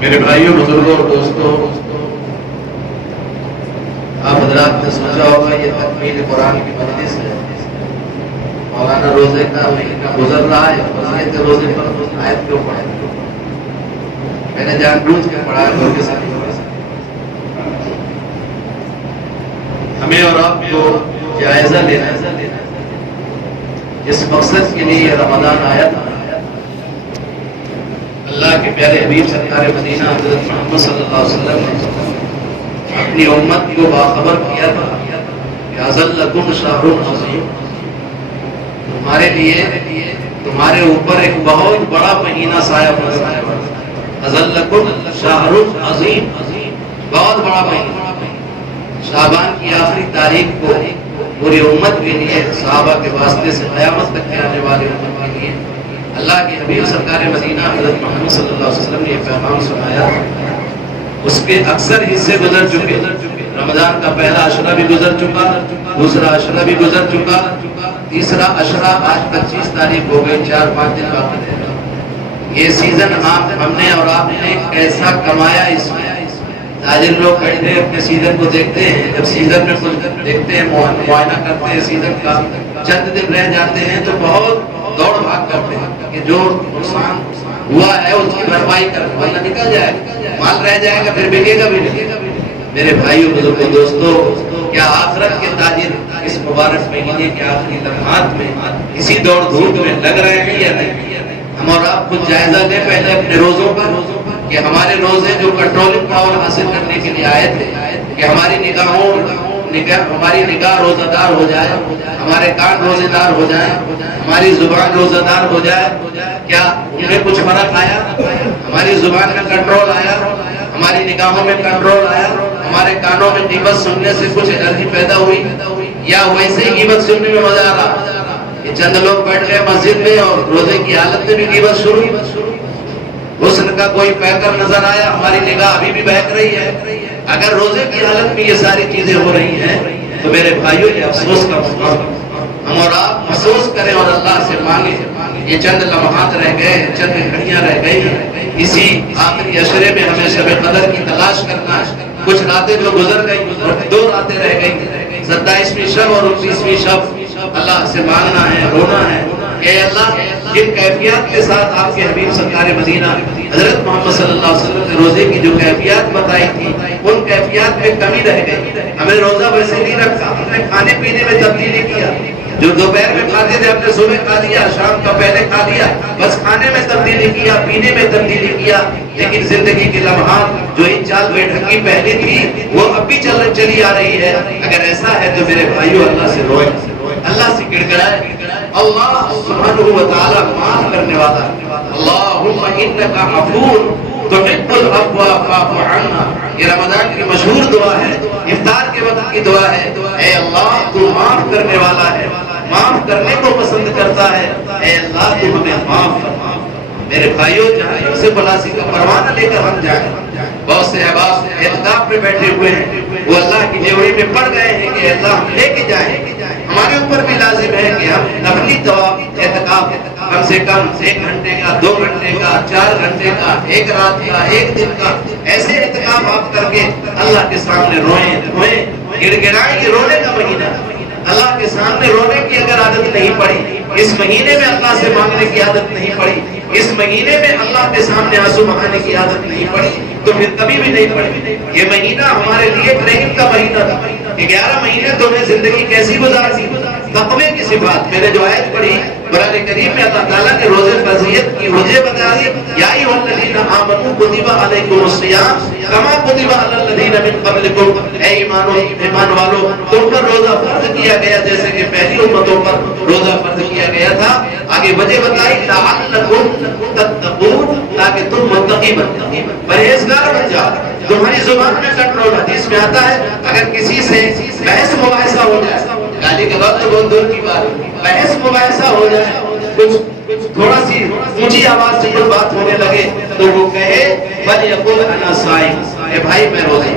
میرے بھائیوں، بزرگوں اور دوستوں، آپ حضرات نے سوچا ہوگا یہ تکمیل قرآن کی مجلس ہے، مولانا روزے کا مہینہ گزر رہا ہے، فضیلت روزے پر آیت کیوں پڑھیں؟ میں نے جان بوجھ کے پڑھا ہے کے ساتھ ہمیں اور آپ کو جائزہ لینا ہے اس مقصد کے لیے یہ رمضان آیا تھا۔ اللہ کے پیارے حبیب سرکار مدینہ حضرت محمد صلی اللہ علیہ وسلم نے اپنی امت کو باخبر کیا تھا کہ اذلکم شہر عظیم، تمہارے لیے تمہارے اوپر ایک بہت بڑا مہینہ سایہ پڑا ہے۔ اذلکم شہر عظیم، بہت بڑا مہینہ۔ شعبان کی آخری تاریخ کو پوری امت کے لیے، صحابہ کے واسطے سے قیامت تک کے آنے والے امت کے لیے اللہ کے حبیب سرکار مدینہ حضرت محمد صلی اللہ علیہ وسلم نے یہ پیغام سنایا۔ اس کے اکثر حصے گزر چکے، رمضان کا پہلا عشرہ بھی گزر چکا، دوسرا عشرہ بھی گزر چکا، تیسرا عشرہ آج 25 تاریخ ہو گئی، 4-5 دن باقی رہ گئے۔ یہ سیزن ہم نے اور آپ نے کیسا کمایا اس میں۔ تاجر لوگ بیٹھے اپنے سیزن کو دیکھتے ہیں، جب سیزن میں کچھ دیکھتے ہیں، معائنہ کرتے ہیں سیزن کا، چند دن رہ جاتے ہیں تو بہت دوڑ بھاگ کرتے ہیں کہ جو نقصان ہوا ہے اس کی بھرپائی کر کے ورنہ نکل جائے گا، مال رہ جائے گا، پھر بکے گا بھی نہیں۔ میرے بھائیوں، بزرگوں، دوستوں، کیا آخرت کے تاجر اس مبارک مہینے کے آخری لمحات میں اسی دوڑ دھوپ میں لگ رہے ہیں یا نہیں؟ ہم اور آپ خود جائزہ دیں پہلے اپنے روزوں پر کہ ہمارے روزے جو کنٹرولنگ پاور حاصل کرنے کے لیے آئے تھے کہ ہماری ہماری نگاہ روزہ دار ہو جائے، ہمارے کان روزے دار ہو جائیں، ہماری زبان روزہ دار ہو جائے، کیا ان میں کچھ فرق آیا؟ ہماری زبان میں کنٹرول آیا، ہماری نگاہوں میں کنٹرول آیا، ہمارے کانوں میں غیبت سننے سے کچھ انرجی پیدا ہوئی، یا ویسے ہی غیبت سننے میں مزہ آ رہا کہ چند لوگ بیٹھ گئے مسجد میں اور روزے کی حالت میں بھی غیبت شروع؟ حسن کا کوئی پیکر نظر آیا، ہماری نگاہ ابھی بھی بہک رہی ہے۔ اگر روزے کی حالت میں یہ ساری چیزیں ہو رہی ہیں تو میرے بھائیوں، یہ افسوس کا مقام، ہم اور آپ افسوس کریں اور اللہ سے مانگیں۔ یہ چند لمحات رہ گئے، چند گھڑیاں رہ گئی، اسی آخری عشرے میں ہمیں شب قدر کی تلاش کرنا ہے۔ کچھ راتیں جو گزر گئی اور 2 راتیں رہ گئی، 27ویں شب اور 29ویں شب، اللہ سے مانگنا ہے، رونا ہے کہ اللہ جن کیفیات کے ساتھ آپ کے حبیب سرکار مدینہ حضرت محمد صلی اللہ علیہ وسلم نے روزے کی جو کیفیات بتائی تھی، ان کیفیات میں کمی رہ گئی۔ ہمیں روزہ ویسے نہیں رکھا، ہم نے کھانے پینے میں تبدیلی کیا۔ جو دوپہر میں کھاتے تھے ہم نے صبح کھا لیا، شام کا پہلے کھا لیا، بس کھانے میں تبدیلی کیا، پینے میں تبدیلی کیا۔ لیکن زندگی کے لمحات جو ان چال بے ڈھکی پہلی تھی وہ اب بھی چلی آ رہی ہے۔ اگر ایسا ہے تو میرے بھائیو، اللہ سے روئے، اللہ سے گڑگڑائے۔ اللہ سبحانہ و تعالی معاف کرنے والا، اللہم انکا غفور تحب العفو فاعف عنا، یہ رمضان کی مشہور دعا ہے، افطار کے وقت کی دعا ہے۔ اے اللہ، تو معاف کرنے والا ہے، معاف کرنے کو پسند کرتا ہے، اے اللہ تو ہمیں معاف فرما۔ میرے بھائیوں، جہنم سے خلاصی کا پروانہ لے کر ہم جائیں۔ بہت سے احباب اعتکاف میں بیٹھے ہوئے ہیں، وہ اللہ کی جوڑی میں پڑ گئے ہیں کہ اللہ ہم لے کے جائیں۔ ہمارے اوپر بھی لازم ہے کہ ہم اپنی اعتکاف کم سے کم 1 گھنٹے کا، 2 گھنٹے کا، 4 گھنٹے کا، 1 رات کا، 1 دن کا، ایسے اعتکاف آپ کر کے اللہ کے سامنے روئیں، گڑگڑائیں۔ یہ رونے کا مہینہ، اللہ کے سامنے رونے کی اگر عادت نہیں پڑی، اس مہینے میں اللہ سے مانگنے کی عادت نہیں پڑی، اس مہینے میں اللہ کے سامنے آنسو بہانے کی عادت نہیں پڑی تو پھر کبھی بھی نہیں پڑی۔ یہ مہینہ ہمارے لیے ٹریننگ کا مہینہ تھا کہ 11 مہینے تمہیں زندگی کیسی گزارنی، تقوی کی صفات۔ میں نے جو آیت پڑھی قرآن کریم میں، اللہ تعالیٰ نے روزے فرضیت کی وجہ بتا دی، یا ایھا الذین آمنوا کتب علیکم الصیام کما کتب علی الذین من قبلکم، اے ایمان والو، تم پر روزہ فرض کیا گیا جیسے کہ پہلی امتوں پر روزہ فرض کیا گیا تھا۔ آگے وجہ بتائی، لعلکم تتقون، تاکہ تم متقی بن جاؤ، پرہیزگار بن جاؤ، تمہاری زبان میں کنٹرول۔ حدیث میں آتا ہے اگر کسی سے بحث مباحثہ ہو جائے، گالی کے وقت بہت دور کی بات، بحث مباحثہ ہو جائے، کچھ تھوڑا سی اونچی آواز سے کوئی بات ہونے لگے تو وہ کہے فَلْيَقُلْ أَنَا صَائِمٌ، اے بھائی میں روزے،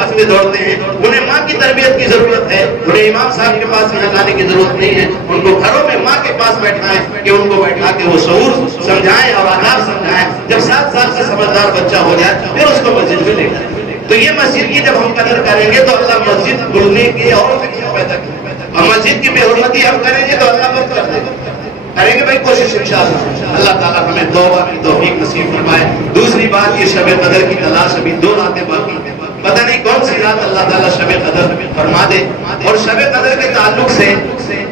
حق میں دوڑتے ہیں، انہیں ماں کی تربیت کی ضرورت ہے، انہیں امام صاحب کے پاس یہاں لانے کی ضرورت نہیں ہے، ان کو گھروں میں ماں کے پاس بیٹھائیں کہ ان کو بیٹھا کے وہ شعور سمجھائیں اور آداب سمجھائیں. جب 7 سال کا سمجھدار بچہ ہو جائے پھر اس کو مسجد میں لے جائیں. تو یہ مسجد کی جب ہم قدر کریں گے تو اللہ مسجد کھلنے کی اور فکر پیدا کرے گا. اور مسجد کی بے حرمتی ہم کریں گے تو اللہ بند کر دے گا. کریں گے بھائی کوشش انشاءاللہ. اللہ تعالیٰ ہمیں توبہ کی توفیق نصیب فرمائے. دوسری بات، یہ شب قدر کی تلاش ابھی 2 راتیں باقی ہیں، پتہ نہیں کون سی رات اللہ تعالیٰ شب قدر فرما دے. اور شب قدر کے تعلق سے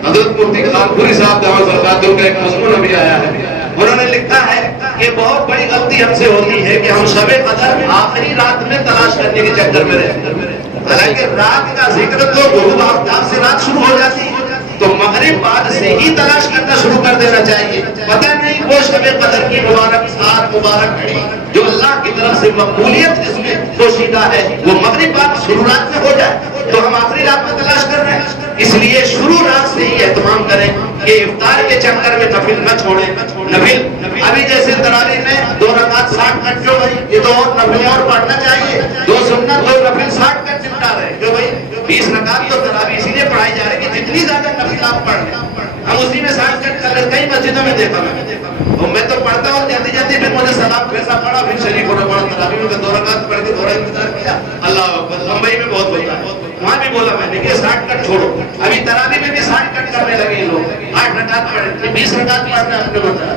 حضرت مفتی کلام پوری صاحب دعوت برکاتہ کا ایک مضمون ابھی آیا ہے. انہوں نے لکھا ہے کہ بہت بڑی غلطی ہم سے ہوتی ہے کہ ہم شب قدر آخری رات میں تلاش کرنے کے چکر میں رہتے ہیں. حالانکہ رات کا ذکر تو غروب آفتاب سے رات شروع ہو جاتی ہے، تو مغرب بعد سے ہی تلاش کرنا شروع کر دینا چاہیے. پتہ نہیں وہ شب قدر کی مبارک سات مبارک گھڑی جو اللہ کی طرف سے مقبولیت جس میں پوشیدہ ہے وہ مغرب بعد شروع رات میں ہو جائے تو ہم آخری رات میں تلاش کر رہے ہیں. اس لیے شروع رات سے ہی اہتمام کریں کہ افطار کے چکر میں نفل نہ چھوڑیں. نفل ابھی جیسے تراویح میں 2 رکعت 60 کٹ جو بھائی یہ تو اور نفل اور پڑھنا چاہیے. 2 سنت 2 نفل 60 کٹ نپٹا رہے جو بھائی 20 رکعت تو تراویح اسی لیے پڑھائی جا رہی ہے کہ جتنی زیادہ نفل آپ پڑھ لیں. ہم اسی میں 60 کٹ کر لیں. کئی مسجدوں میں دیکھا میں تو پڑھتا ہوں جلدی جلدی پھر مجھے سلام پھیرنا پڑا پھر شریف ہونا پڑا. تراویح میں 2 رکعت پڑھ کے تھوڑا انتظار کیا. اللہ اکبر. ممبئی میں بہت ہوتا ہے، وہاں بھی بولا میں نے کہ 60 کٹ چھوڑو. ابھی تراویح میں بھی 60 کٹ کرنے لگے لوگ. 8 رکعت پڑھے 20 رکعت پڑھنا اپنے بتایا.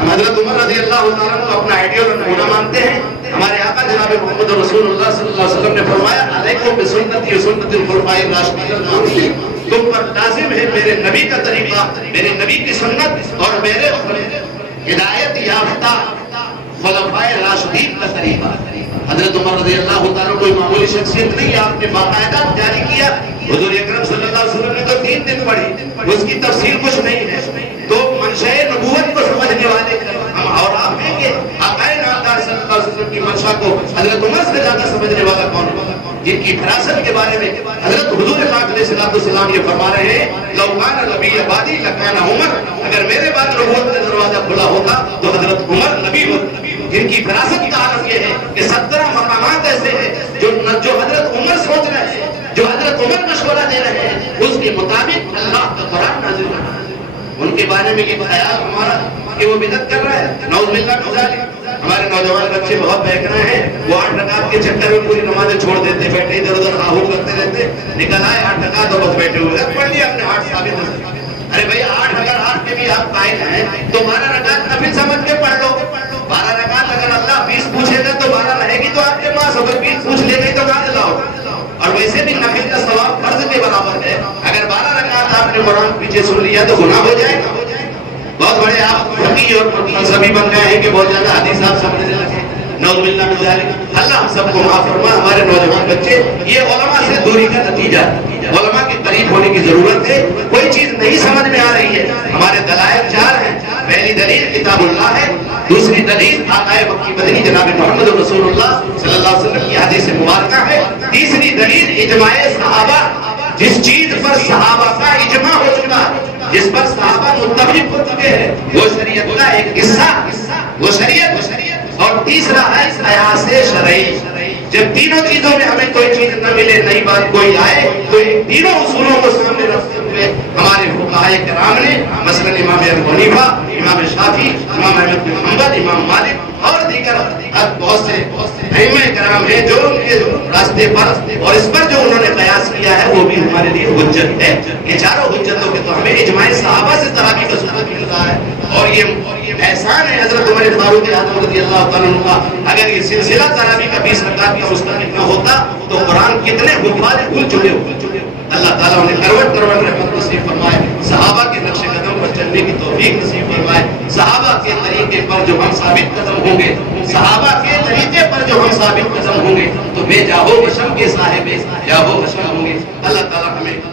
ہم حضرت عمر رضی اللہ تعالیٰ کو اپنا آئیڈیل اور نمونہ مانتے ہیں. ہمارے آقا جناب محمد رسول اللہ صلی اللہ علیہ وسلم نے فرمایا علیکم بسنتی و سنت الخلفاء الراشدین المہدیین، تم پر لازم ہے میرے نبی کا طریقہ، میرے نبی کی سنت اور میرے ہدایت یافتہ خلفاء راشدین کا طریقہ. حضرت عمر رضی اللہ تعالیٰ کوئی معمولی شخصیت نہیں ہے، آپ نے باقاعدہ جاری کیا. حضور اکرم صلی اللہ علیہ وسلم نے تو 3 دن پڑھی، اس کی تفسیر کچھ نہیں ہے. تو منشاء نبوت کو سمجھنے والے ہم اور آپ ہیں کہ آقا نامدار صلی اللہ علیہ وسلم کی منشا کو حضرت عمر سے زیادہ سمجھنے والا کون ہے؟ جن کی فراست کے بارے میں حضرت حضور پاک علیہ السلام یہ فرما رہے ہیں لو کان نبی بعدی لکان عمر، اگر میرے بعد نبوت کا دروازہ کھلا ہوتا تو حضرت عمر نبی ہوتا. جن کی فراست کا عالم یہ ہے کہ 17 مقامات ایسے ہیں جو حضرت عمر سوچ رہے ہیں، جو حضرت عمر مشورہ دے رہے ہیں، اس کے مطابق اللہ کا قرآن نازل ہو رہا ہے. ان کے بارے میں یہ خیال ہمارا کہ وہ بدعت کر رہا ہے، نعوذ باللہ من ذالک. ہمارے نوجوان بچے بہت بہک رہے ہیں، وہ 8 رکعت کے چکر میں پوری نمازیں چھوڑ دیتے، بیٹھے ادھر ادھر آہو کرتے رہتے. نکل آئے 8 رکعت اور بس بیٹھے ہوئے پڑھ لیا اپنے ہاتھ ثابت ہو. ارے بھائی 8 اگر 8 کے بھی آپ قائل ہیں تو 12 رکعت نفل سمجھ کے پڑھ لو. 12 رکعت اگر اللہ 20 پوچھے گا تو 12 رہے گی تو آپ کے پاس، اگر 20 پوچھ لے گئی تو کہاں سے لاؤ. اور ویسے بھی نفل کا ثواب فرض کے برابر ہے. اگر 12 رکعت آپ نے قرآن پیچھے سن لیا تو گناہ ہو جائے گا. بہت بڑے آپ فقیہ اور مذہبی بن گئے ہیں کہ بہت زیادہ حدیث آپ سمجھنے لگے. نعوذ باللہ من ذالک. اللہ ہم سب کو معاف فرما. ہمارے نوجوان بچے یہ علماء سے دوری کا نتیجہ ہے. علماء کے قریب ہونے کی ضرورت ہے. کوئی چیز نہیں سمجھ میں آ رہی ہے، ہمارے دلائل 4 ہیں. پہلی دلیل کتاب اللہ ہے، دوسری دلیل آقا مکی مدنی جناب محمد رسول اللہ صلی اللہ علیہ وسلم کی حدیث مبارکہ ہے. تیسری دلیل اجماع صحابہ. جس چیز پر صحابہ کا اجماع ہو چکا، جس پر صحابہ متفق ہو چکے ہیں، وہ شریعت کا ایک حصہ، وہ شریعت. اور تیسرا ہے قیاس شرعی. جب تینوں چیزوں میں ہمیں کوئی چیز نہ ملے، نئی بات کوئی آئے، تو ان تینوں اصولوں کو سامنے رکھتے ہوئے ہمارے فقہائے کرام نے مثلا امام ابو حنیفہ، امام شافعی، امام احمد بن حنبل، امام مالک اور دیگر بہت سے ائمہ کرام ہیں جو ان کے راستے پر اور اس پر جو انہوں نے قیاس کیا ہے وہ بھی ہمارے لیے حجت ہے. یہ چاروں حجتوں کے تو ہمیں اجماع صحابہ سے تراویح کا ثبوت مل رہا ہے. اور یہ احسان ہے حضرت عمر فاروق اعظم رضی اللہ تعالیٰ عنہ کا. اگر یہ سلسلہ تراویح کا 20 رکعت کا مستقل نہ ہوتا تو قرآن کتنے حفاظ بھول چکے ہوتے. اللہ تعالیٰ انہیں کروٹ کروٹ رحمت نصیب فرمائے. صحابہ کے نقش قدم پر چلنے کی توفیق نصیب فرمائے. صحابہ کے طریقے پر جو ہم ثابت قدم ہوں گے، صحابہ کے طریقے پر جو ہم ثابت قدم ہوں گے تو بے جاہو بشم کے صاحب جاہو بشم ہوں گے. اللہ تعالیٰ ہمیں